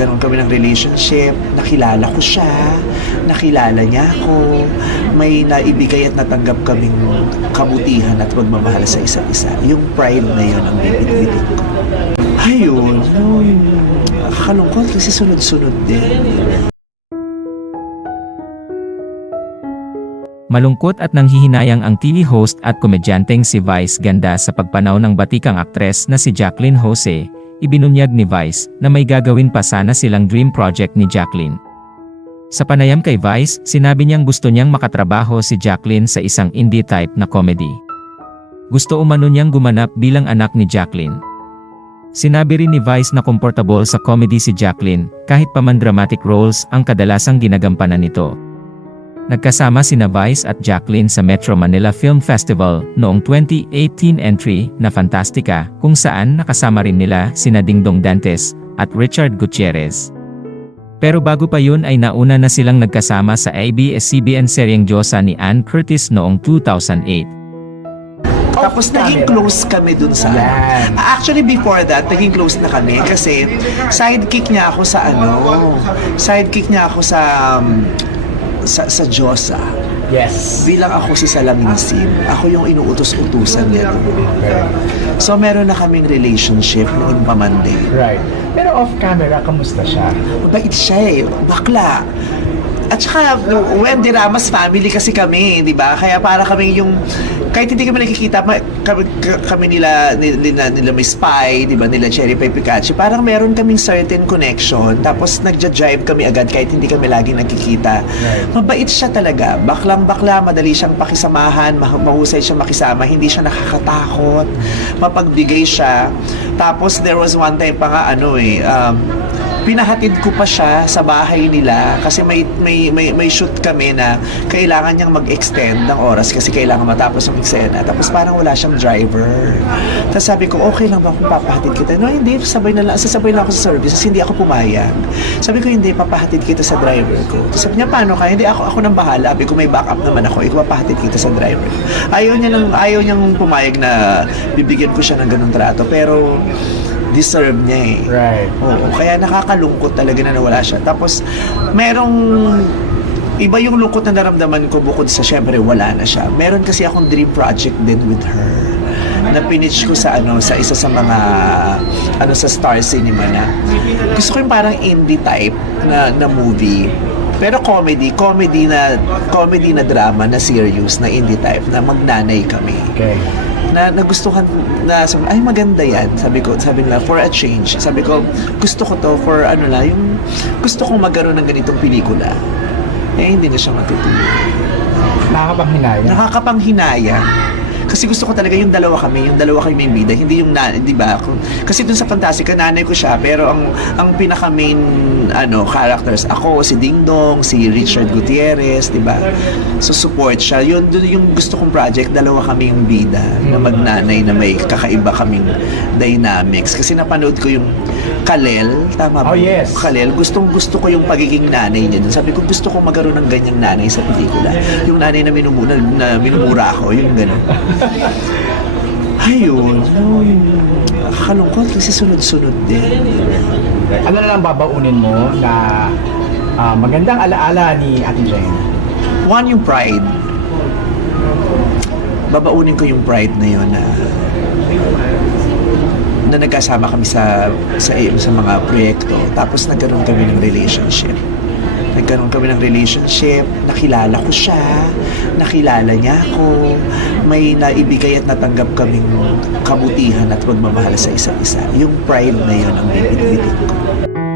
nagkaroon kami ng relationship, nakilala ko siya, nakilala niya ako, may naibigay at natanggap kaming kabutihan at pagmamahal sa isa't isa. Yung pride na yun ang bibit ko. Ayun, kalungkot kasi sunod-sunod din. Malungkot at nanghihinayang ang TV host at komedyanteng si Vice Ganda sa pagpanaw ng batikang aktres na si Jacqueline Jose, ibinunyag ni Vice na may gagawin pa sana silang dream project ni Jacqueline. Sa panayam kay Vice, sinabi niyang gusto niyang makatrabaho si Jacqueline sa isang indie type na comedy. Gusto umano niyang gumanap bilang anak ni Jacqueline. Sinabi rin ni Vice na komportable sa comedy si Jacqueline, kahit pa man dramatic roles ang kadalasang ginagampanan nito. Nagkasama sina Vice at Jacqueline sa Metro Manila Film Festival noong 2018 entry na Fantastica kung saan nakasama rin nila sina Dingdong Dantes at Richard Gutierrez. Pero bago pa yun ay nauna na silang nagkasama sa ABS-CBN seryeng Diyosa ni Ann Curtis noong 2008. Tapos naging close kami dun sa Yan. Actually before that, naging close na kami kasi sidekick niya ako sa ano, sidekick niya ako sa um, sa, sa Diyosa. Yes. Bilang ako si Salaminsin, ako yung inuutos-utusan niya doon. So meron na kaming relationship noon pa man din. Right. Pero off-camera, kamusta siya? Mabait siya eh, bakla. At saka, when Diramas family kasi kami, di ba? Kaya para kami yung, kahit hindi kami nakikita, kami, kami nila, nila, nila may spy, di ba? Nila Cherry Pie Pikachu. Parang meron kaming certain connection. Tapos nagja-drive kami agad kahit hindi kami laging nakikita. Mabait siya talaga. Baklang bakla, madali siyang pakisamahan, ma- mahusay siya makisama, hindi siya nakakatakot, mapagbigay siya. Tapos there was one time pa nga ano eh, um, pinahatid ko pa siya sa bahay nila kasi may may may, may shoot kami na kailangan niyang mag-extend ng oras kasi kailangan matapos ang eksena. Tapos parang wala siyang driver. Tapos sabi ko, okay lang ba kung papahatid kita? No, hindi, sabay na lang, sasabay lang ako sa service kasi hindi ako pumayag. Sabi ko, hindi, papahatid kita sa driver ko. Tapos sabi niya, paano ka? Hindi, ako, ako nang bahala. Sabi ko, may backup naman ako. Ikaw papahatid kita sa driver. Ayaw niya nang, ayaw niyang pumayag na bibigyan ko siya ng ganung trato. Pero, deserve niya eh. Right. Oo, kaya nakakalungkot talaga na nawala siya. Tapos, merong iba yung lungkot na naramdaman ko bukod sa syempre wala na siya. Meron kasi akong dream project din with her na pinitch ko sa ano sa isa sa mga ano sa Star Cinema na gusto ko yung parang indie type na na movie pero comedy, comedy na comedy na drama na serious na indie type na magnanay kami Okay. Na nagustuhan na sabi, ay maganda yan. Sabi ko sabi nila for a change. Sabi ko gusto ko to for ano la yung gusto kong magkaroon ng ganitong pelikula. Eh hindi na siya matutuloy. Nakakapanghinaya. nakakapanghinaya kasi gusto ko talaga yung dalawa kami, yung dalawa kami may bida, hindi yung na, di ba? Kasi dun sa Fantastica, nanay ko siya, pero ang ang pinaka main ano characters ako si Ding Dong, si Richard Gutierrez, di ba? So support siya. Yun dun yung gusto kong project, dalawa kami yung bida na magnanay na may kakaiba kaming dynamics. Kasi napanood ko yung Kalel, tama ba? Oh, yes. Kalel, gustong gusto ko yung pagiging nanay niya dun. Sabi ko gusto ko magkaroon ng ganyang nanay sa pelikula. Yung nanay na minumura, na minumura ako, yung gano'n. Ayun. Kalungkot kasi sunod-sunod din. Ano na lang babaunin mo na ah, magandang alaala ni Ate Jane? One, yung pride. Babaunin ko yung pride na yun na na nagkasama kami sa sa sa mga proyekto tapos nagkaroon kami ng relationship nagkaroon kami ng relationship. Nakilala ko siya. Nakilala niya ako. May naibigay at natanggap kaming kabutihan at pagmamahal sa isa't isa. Yung pride na yun ang bibit ko